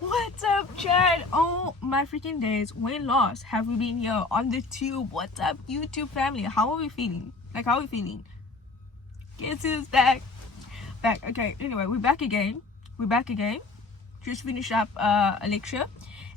What's up, Chad? Oh my freaking days. When last have we been here on the tube? What's up, YouTube family? How are we feeling? How are we feeling? Guess who's back? Back. Okay, anyway, we're back again. Just finished up a lecture.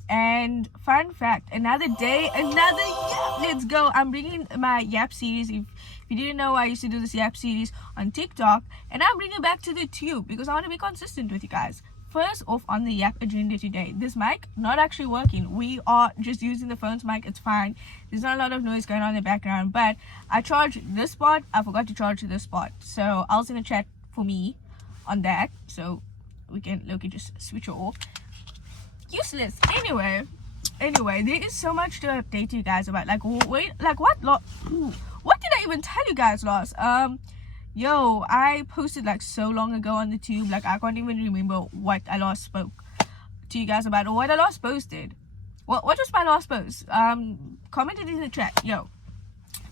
And fun fact, another day, another yap. Let's go. I'm bringing my yap series. If you didn't know, I used to do this yap series on TikTok, and I'm bringing it back to the tube because I want to be consistent with you guys. First off, on the yap agenda today, this mic not actually working. We are just using the phone's mic. It's fine. There's not a lot of noise going on in the background, but I charged this spot. I forgot to charge this spot, so I was in a chat for me on that, so we can just switch it off. Useless. Anyway, there is so much to update you guys about. What did I even tell you guys last? I posted so long ago on the tube. I can't even remember what I last spoke to you guys about or what I last posted. What was my last post? Comment it in the chat.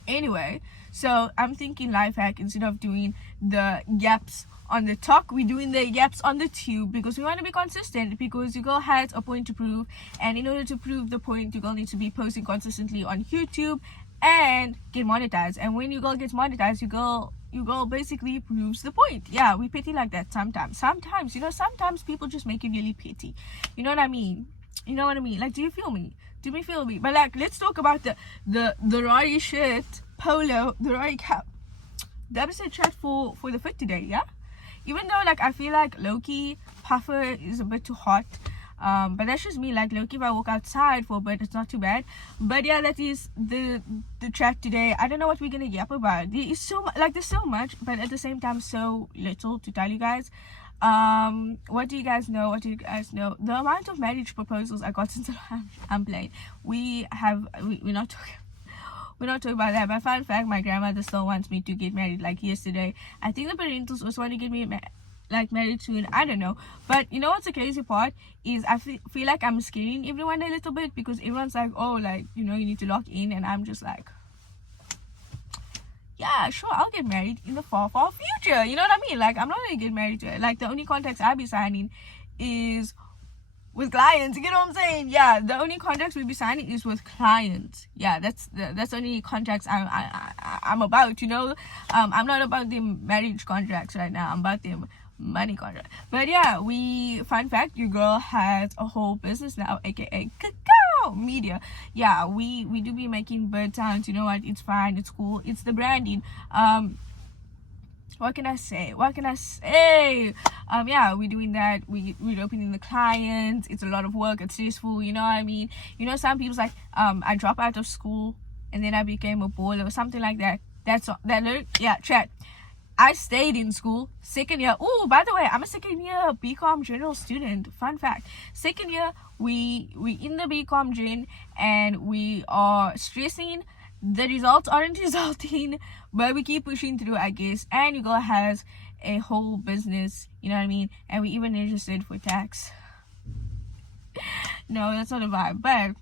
Anyway, so I'm thinking life hack, instead of doing the yaps on the talk, we're doing the yaps on the tube because we want to be consistent, because your girl has a point to prove, and in order to prove the point, your girl needs to be posting consistently on YouTube and get monetized. And when your girl gets monetized, your girl basically proves the point. Yeah, we petty like that sometimes. Sometimes people just make you really petty. You know what I mean? Do you feel me? Do me feel me? But let's talk about the Rory shirt, polo, the Rory cap. That is a chat for the fit today, yeah? Even though I feel like low-key puffer is a bit too hot. But that's just me. Low-key, if I walk outside for a bit, it's not too bad. But yeah, that is the chat today. I don't know what we're gonna yap about. There is there's so much, but at the same time so little to tell you guys. What do you guys know? The amount of marriage proposals I got since I'm playing. We're not talking about that. But fun fact, my grandmother still wants me to get married yesterday. I think the parentals also want to get me married soon. I don't know. But you know what's the crazy part is I feel like I'm scaring everyone a little bit, because everyone's you need to lock in, and I'm just yeah, sure, I'll get married in the far future. You know what I mean? I'm not gonna get married to it. The only contracts I'll be signing is with clients. You get what I'm saying? Yeah, the only contracts we'll be signing is with clients. Yeah, that's the only contracts I'm about. I'm not about the marriage contracts right now. I'm about them money contract. But yeah, fun fact, your girl has a whole business now, aka cacao media. Yeah, we do be making bird sounds. You know what? It's fine. It's cool. It's the branding. What can I say? Yeah, we're doing that. We're opening the clients. It's a lot of work. It's stressful. You know what I mean? Some people's I dropped out of school and then I became a baller or something like that. Yeah, chat. I stayed in school second year. Oh, by the way, I'm a second year BCom general student. Fun fact. Second year, we in the BCom gen, and we are stressing. The results aren't resulting, but we keep pushing through, I guess. And your girl has a whole business, you know what I mean? And we even registered for tax. No, that's not a vibe. But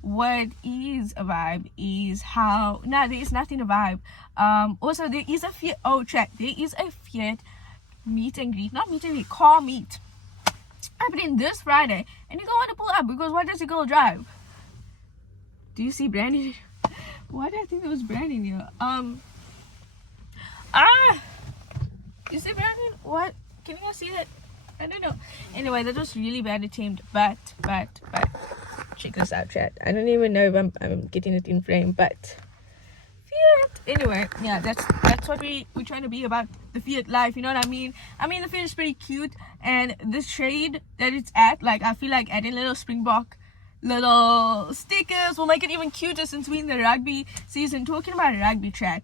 what is a vibe is how... there is nothing a vibe. Also, there is a Fiat... Oh, check. There is a Fiat meet and greet. Not meet and greet, car meet. Happening this Friday. And you don't want to pull up, because what does your girl drive? Do you see Brandon? Why did I think it was Brandon here? You see Brandon? What? Can you guys see that? I don't know. Anyway, that was really bad attempt, but check this out, chat. I don't even know if I'm getting it in frame, but Fiat. Anyway, yeah, that's what we're trying to be about, the Fiat life. You know what I mean? The Fiat is pretty cute, and the shade that it's at, I feel like adding little Springbok little stickers will make it even cuter, since we're in the rugby season. Talking about rugby, chat,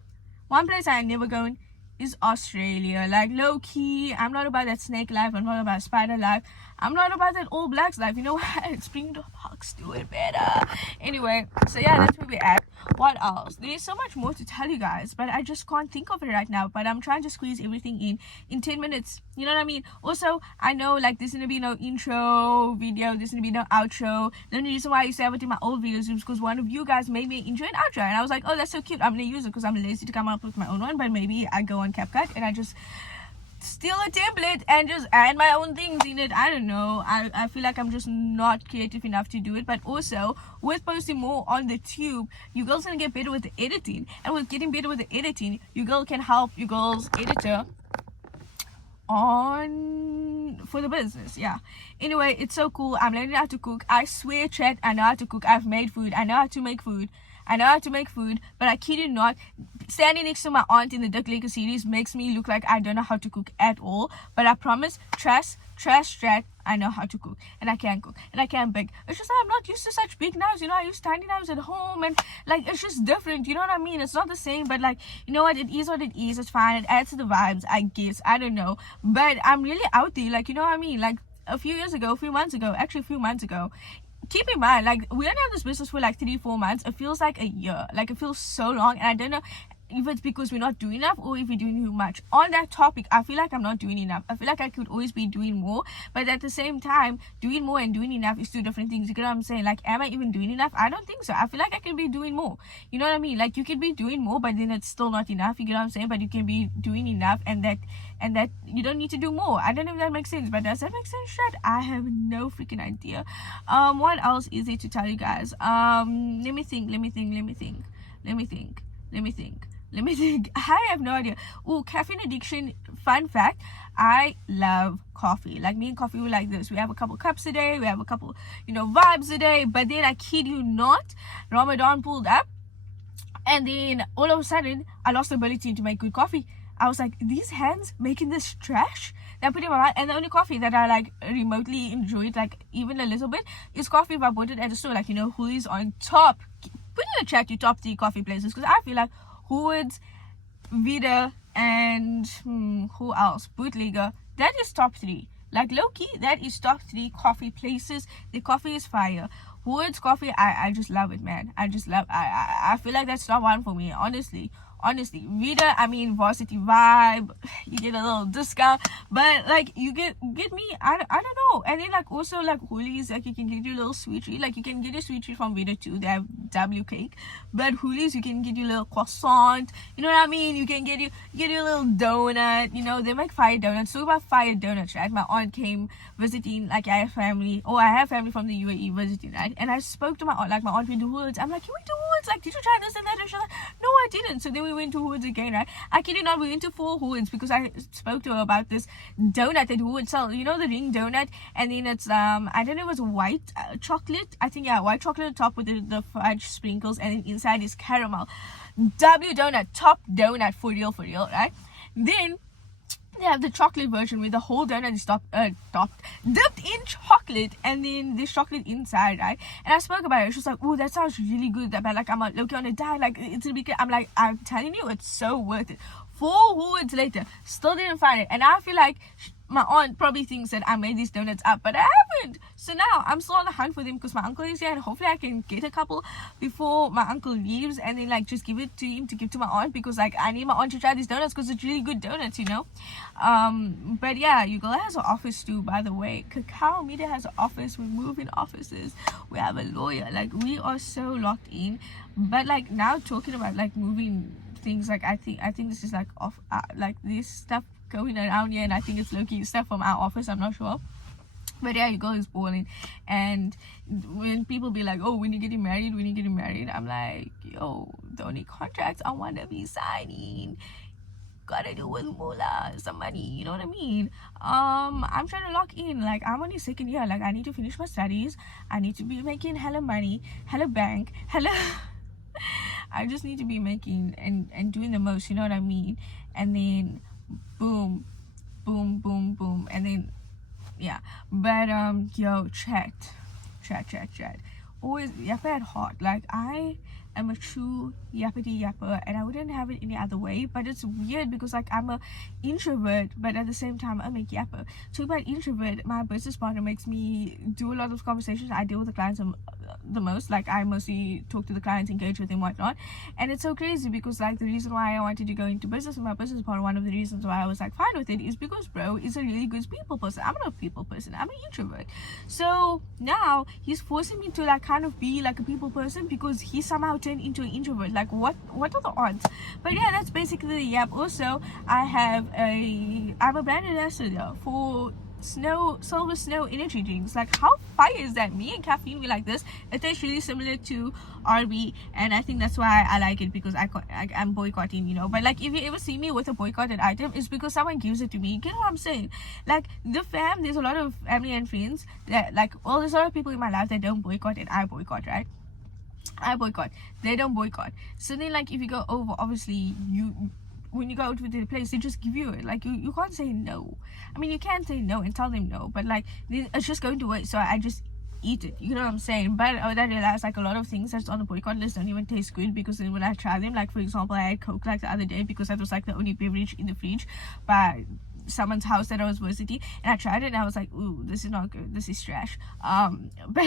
one place I never going is Australia. Low-key, I'm not about that snake life. I'm not about spider life. I'm not about that All Blacks life. You know what? Springboks do it better. Anyway, so yeah, that's where we're at. What else? There's so much more to tell you guys, but I just can't think of it right now. But I'm trying to squeeze everything in 10 minutes. You know what I mean? Also, I know there's gonna be no intro video, there's gonna be no outro. The only reason why I used to have it in my old videos is because one of you guys made me intro and outro, and I was like, oh, that's so cute. I'm gonna use it because I'm lazy to come up with my own one. But maybe I go on CapCut and I just steal a template and just add my own things in it. I don't know. I feel like I'm just not creative enough to do it. But also, with posting more on the tube, you girls can get better with the editing. And with getting better with the editing, you girl can help your girl's editor on for the business. Yeah, anyway, it's so cool. I'm learning how to cook. I swear, chat, I know how to cook. I've made food. I know how to make food. But I kid you not, standing next to my aunt in the Duck Laker series makes me look like I don't know how to cook at all. But I promise, trust, chat, I know how to cook, and I can cook, and I can bake. It's just that I'm not used to such big knives, I use tiny knives at home, and like it's just different, you know what I mean? It's not the same, but like, you know what, it is what it is. It's fine. It adds to the vibes, I guess. I don't know, but I'm really out there, like, you know what I mean? Like a few months ago, keep in mind, like, we only have this business for like 3-4 months. It feels like a year. Like, it feels so long, and I don't know if it's because we're not doing enough or if we're doing too much. On that topic, I feel like I'm not doing enough. I feel like I could always be doing more, but at the same time, doing more and doing enough is two different things. You get what I'm saying? Like, am I even doing enough? I don't think so. I feel like I can be doing more. You know what I mean? Like, you could be doing more, but then it's still not enough. You get what I'm saying? But you can be doing enough, and that you don't need to do more. I don't know if that makes sense, but does that make sense, Shad? I have no freaking idea. What else is there to tell you guys? Let me think. I have no idea. Oh, caffeine addiction. Fun fact, I love coffee. Like, me and coffee, we like this. We have a couple cups a day. We have a couple, vibes a day. But then, I kid you not, Ramadan pulled up. And then, all of a sudden, I lost the ability to make good coffee. I was like, these hands making this trash? Then I put it in my mouth. And the only coffee that I, like, remotely enjoyed, like, even a little bit, is coffee if I bought it at a store. Like, who is on top. Put in the chat your top 3 coffee places. Because I feel like Hoods, Vida, and who else? Bootlegger. That is top 3. Like, low-key, that is top 3 coffee places. The coffee is fire. Hoods coffee, I just love it, man. I feel like that's not one for me, honestly. Vida, I mean, varsity vibe, you get a little discount, but like, you get me, I don't know. And then, like, also, like, Hoolies, like, you can get your little sweet treat. Like, you can get a sweet treat from Vida too. They have W cake, but Hoolies, you can get your little croissant, you know what I mean? You can get your little donut. They make fire donuts. So about fire donuts, right? My aunt came visiting. Like, I have family from the UAE visiting, right? And I spoke to my aunt. Like, my aunt went to Hoods. I'm like, you went to Hoods? Like, did you try this and that? And she's like, no, I didn't. So then we went to Hoods again, right? I kid you not, we went to 4 Hoods because I spoke to her about this donut that Hoods sell. The ring donut, and then it's I don't know, it was white chocolate. I think, yeah, white chocolate on top with the fudge sprinkles, and then inside is caramel. W donut, top donut, for real, right? Then they have the chocolate version where the whole donut is dipped in chocolate, and then there's chocolate inside, right? And I spoke about it. She was like, oh, that sounds really good, but like, I'm looking on a diet, like, it's a big. I'm like, I'm telling you, it's so worth it. 4 Hoods later, still didn't find it. And I feel like my aunt probably thinks that I made these donuts up, but I haven't. So now I'm still on the hunt for them because my uncle is here, and hopefully I can get a couple before my uncle leaves, and then, like, just give it to him to give to my aunt, because, like, I need my aunt to try these donuts because it's really good donuts, But yeah, your girl has an office too, by the way. Cacao Media has an office. We're moving offices. We have a lawyer. Like, we are so locked in. But, like, now talking about, like, moving things, like, I think this is, like, off, like, this stuff going around here, and I think it's low-key stuff from our office. I'm not sure, but yeah, your girl is balling. And when people be like, oh, when you getting married, I'm like, yo, the only contracts I want to be signing gotta do with moolah, some money, you know what I mean? I'm trying to lock in. Like, I'm only second year. Like, I need to finish my studies. I need to be making hella money, hella bank, hella I just need to be making and doing the most, you know what I mean? And then boom, and then yeah. But yo, chat. Always yapper at heart. Like, I am a true yappity yapper, and I wouldn't have it any other way. But it's weird because, like, I'm a introvert, but at the same time I'm a yapper. Talk about introvert, my business partner makes me do a lot of conversations. I deal with the clients the most. Like I mostly talk to the clients, engage with them, whatnot. And it's so crazy because like the reason why I wanted to go into business with my business partner, one of the reasons why I was like fine with it, is because bro is a really good people person. I'm not a people person, I'm an introvert. So now he's forcing me to like kind of be like a people person because he somehow turned into an introvert. Like what are the odds? But yeah, that's basically the Yap. Also, I'm a brand ambassador for silver snow energy drinks. Like how fire is that? Me and caffeine, we like this. It tastes really similar to RB, and I think that's why I like it, because I'm boycotting, you know. But like if you ever see me with a boycotted item, it's because someone gives it to me. You know what I'm saying? Like the fam, there's a lot of family and friends that like, well, there's a lot of people in my life that don't boycott, and I boycott, right? I boycott, they don't boycott. So then like if you go over, obviously when you go out with the place, they just give you it. Like you can't say no. I mean, you can say no and tell them no, but like it's just going to waste, so I just eat it, you know what I'm saying? But I realized like a lot of things that's on the boycott list don't even taste good, because then when I try them, like for example, I had Coke like the other day because that was like the only beverage in the fridge by someone's house that I was visiting, and I tried it and I was like, ooh, this is not good, this is trash. But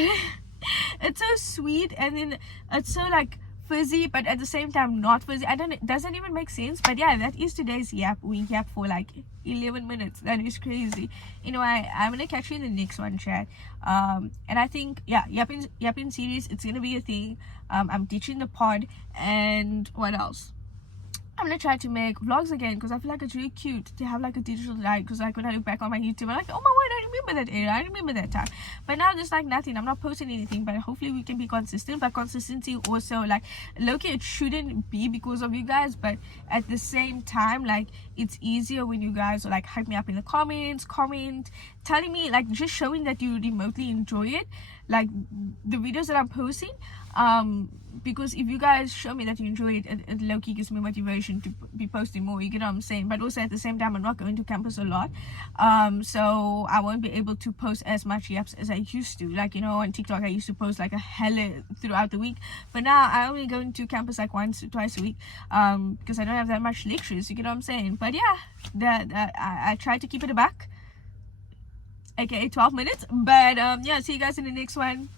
it's so sweet, and then it's so like fizzy, but at the same time not fizzy. It doesn't even make sense. But yeah, that is today's Yap. We Yap for like 11 minutes. That is crazy. Anyway, I'm gonna catch you in the next one, chat. And I think, yeah, yapping series, it's gonna be a thing. I'm teaching the pod, and what else? I'm gonna try to make vlogs again, because I feel like it's really cute to have like a digital diary, because like when I look back on my YouTube, I'm like, oh my word, I remember that era, I remember that time. But now there's like nothing, I'm not posting anything. But hopefully we can be consistent. But consistency also, like low-key, it shouldn't be because of you guys, but at the same time, like it's easier when you guys are like hype me up in the comments, comment telling me, like just showing that you remotely enjoy it, like the videos that I'm posting. Because if you guys show me that you enjoy it, it low-key gives me motivation to be posting more, you get what I'm saying? But also at the same time, I'm not going to campus a lot, so I won't be able to post as much yaps as I used to. Like, you know, on TikTok I used to post like a hella throughout the week, but now I only go into campus like once or twice a week, because I don't have that much lectures, you get what I'm saying? But yeah, I try to keep it a buck, aka 12 minutes. But yeah, see you guys in the next one.